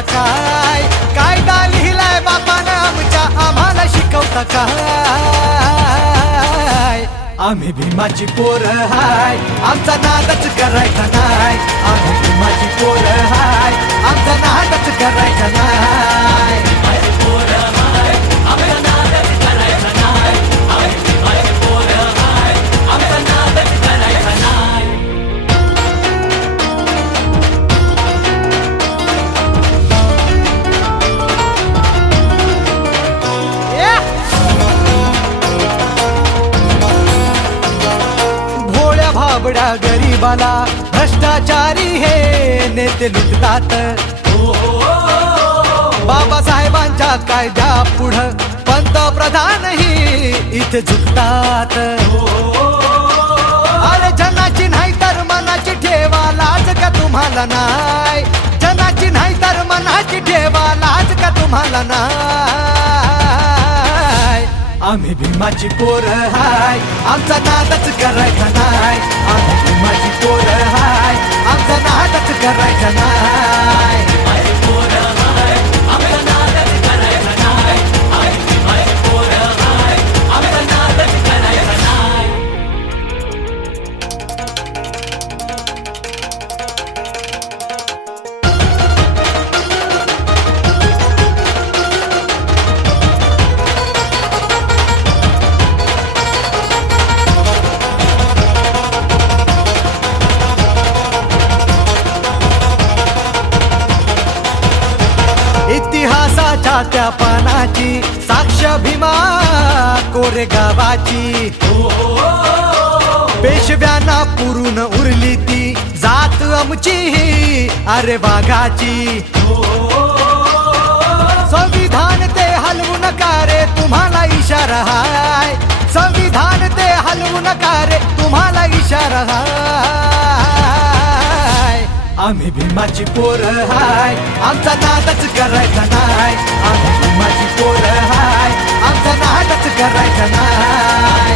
शिकवता काय? कायदा लिहिलाय बापानं आमच्या आम्हाला शिकवता काय? आम्ही भीमाची पोरं हाय, आमचा नादच करायचा नाय. आम्ही भीमाची पोरं हाय, आमचा नादच करायचा नाय. भाबड्या गरीबाला भ्रष्टाचारी हे नेते लुटतात. बाबासाहेबांच्या कायद्या पुढं पंतप्रधानही इथे झुकतात. अरे जनाची नाही तर मनाची ठेवा लाज का तुम्हाला नाय? जनाची नाही तर मनाची ठेवा लाज का तुम्हाला नाय? आम्ही भीमाची पोरं हाय, आमचा नादच करायचा नाय. आम्ही भीमाची पोरं हाय, आमचा नादच करायचा नाय. इतिहासाच्या त्या पानाची साक्ष भीमा कोरेगावाची. पेशव्यांना पुरून उरली ती जात आमची अरे वाघाची. संविधान ते हलवू नका रे तुम्हाला इशारा हाय. संविधान ते हलवू नका रे तुम्हाला इशारा हाय. आम्ही भीमाची पोरं हाय, आमचा नादच करायचा नाय. आम्ही भीमाची पोरं हाय, आमचा नादच करायचा नाय.